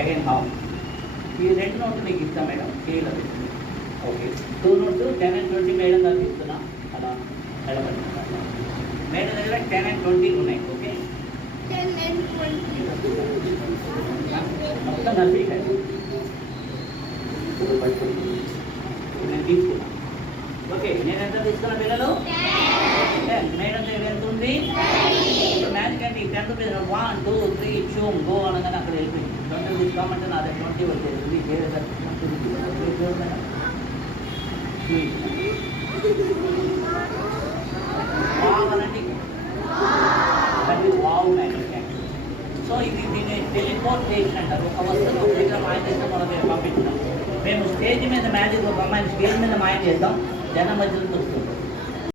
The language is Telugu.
Second half. ఈ 2 నోట్లు మీకు ఇస్తాం మేడం, చేయలేదు. ఓకే, 2 నోట్స్ 10 and 20 మేడం గారికి ఇస్తున్నా. అలా నిలబడి మేడం దగ్గర 10 and 20 ఉన్నాయి. ఓకే, 10 and 20 మొత్తం కలిపి నేను తీసుకున్నా. ఓకే, నేను ఎంత తీసుకున్నా పిల్లలు? 10. మేడం దగ్గర ఎంత ఉంది? ఇప్పుడు మ్యాజిక్ అంటే 10 రూపీస్ 1 2 3 షూమ్ గో అనగానే అక్కడ వెళ్ళిపోయింది. 20 తీసుకోమంటే నా దగ్గర 20 వచ్చేది. వేరే వావనండి, అది వావ్ మ్యాజిక్. సో ఇది దీన్ని టెలిపోర్టేషన్ అంటారు. ఒక వస్తువును ఒక దగ్గర మాయం చేస్తే మనం పంపించడం. మేము స్టేజ్ మీద మ్యాజిక్ ఒక అమ్మాయిని స్టేజ్ మీద మాయం చేద్దాం, జనం మధ్యలో వస్తుంది.